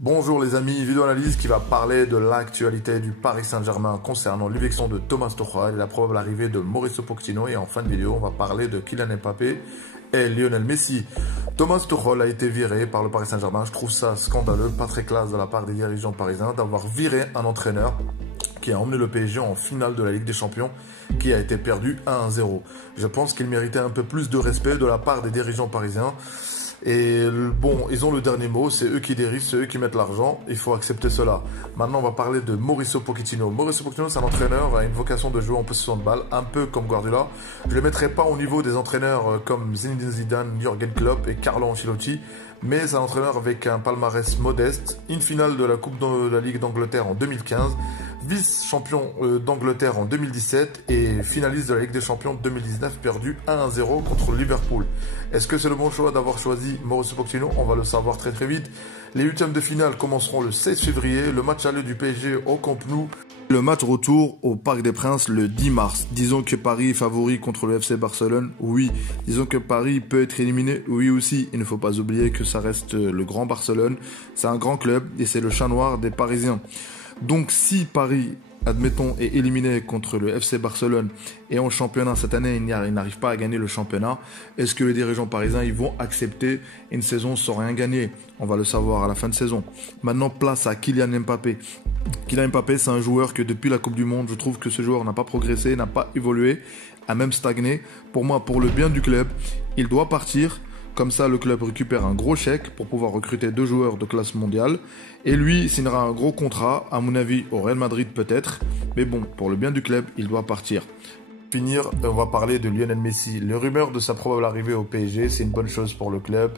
Bonjour les amis, vidéo analyse qui va parler de l'actualité du Paris Saint-Germain concernant l'éviction de Thomas Tuchel et la probable arrivée de Mauricio Pochettino. Et en fin de vidéo, on va parler de Kylian Mbappé et Lionel Messi. Thomas Tuchel a été viré par le Paris Saint-Germain. Je trouve ça scandaleux, pas très classe de la part des dirigeants parisiens d'avoir viré un entraîneur qui a emmené le PSG en finale de la Ligue des Champions, qui a été perdu 1-0. Je pense qu'il méritait un peu plus de respect de la part des dirigeants parisiens. Et bon, ils ont le dernier mot, c'est eux qui dérivent, c'est eux qui mettent l'argent, il faut accepter cela. Maintenant, on va parler de Mauricio Pochettino. Mauricio Pochettino, c'est un entraîneur, a une vocation de jouer en possession de balle, un peu comme Guardiola. Je ne le mettrai pas au niveau des entraîneurs comme Zinedine Zidane, Jürgen Klopp et Carlo Ancelotti, mais c'est un entraîneur avec un palmarès modeste, une finale de la Coupe de la Ligue d'Angleterre en 2015, vice-champion d'Angleterre en 2017 et finaliste de la Ligue des Champions 2019, perdu 1-0 contre Liverpool. Est-ce que c'est le bon choix d'avoir choisi Mauricio Pochettino? On va le savoir très vite. Les huitièmes de finale commenceront le 16 février, le match aller du PSG au Camp Nou. Le match retour au Parc des Princes le 10 mars. Disons que Paris est favori contre le FC Barcelone, oui. Disons que Paris peut être éliminé, oui aussi. Il ne faut pas oublier que ça reste le grand Barcelone. C'est un grand club et c'est le chat noir des Parisiens. Donc si Paris, admettons, est éliminé contre le FC Barcelone et en championnat cette année, il n'arrive pas à gagner le championnat, est-ce que les dirigeants parisiens ils vont accepter une saison sans rien gagner? On va le savoir à la fin de saison. Maintenant, place à Kylian Mbappé. Kylian Mbappé, c'est un joueur que depuis la Coupe du Monde, je trouve que ce joueur n'a pas progressé, n'a pas évolué, a même stagné. Pour moi, pour le bien du club, il doit partir. Comme ça, le club récupère un gros chèque pour pouvoir recruter 2 joueurs de classe mondiale. Et lui signera un gros contrat, à mon avis, au Real Madrid peut-être. Mais bon, pour le bien du club, il doit partir. Pour finir, on va parler de Lionel Messi. Les rumeurs de sa probable arrivée au PSG, c'est une bonne chose pour le club.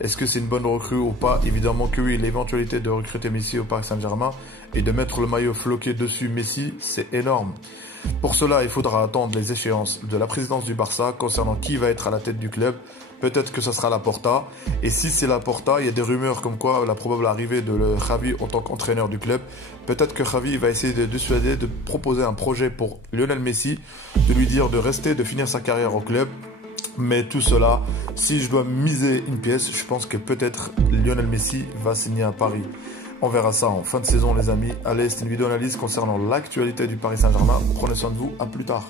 Est-ce que c'est une bonne recrue ou pas? Évidemment que oui. L'éventualité de recruter Messi au Paris Saint-Germain et de mettre le maillot floqué dessus Messi, c'est énorme. Pour cela, il faudra attendre les échéances de la présidence du Barça concernant qui va être à la tête du club. Peut-être que ça sera Laporta. Et si c'est Laporta, il y a des rumeurs comme quoi la probable arrivée de Xavi en tant qu'entraîneur du club. Peut-être que Xavi va essayer de dissuader, de proposer un projet pour Lionel Messi, de lui dire de rester, de finir sa carrière au club. Mais tout cela, si je dois miser une pièce, je pense que peut-être Lionel Messi va signer à Paris. On verra ça en fin de saison les amis. Allez, c'est une vidéo analyse concernant l'actualité du Paris Saint-Germain. Prenez soin de vous, à plus tard.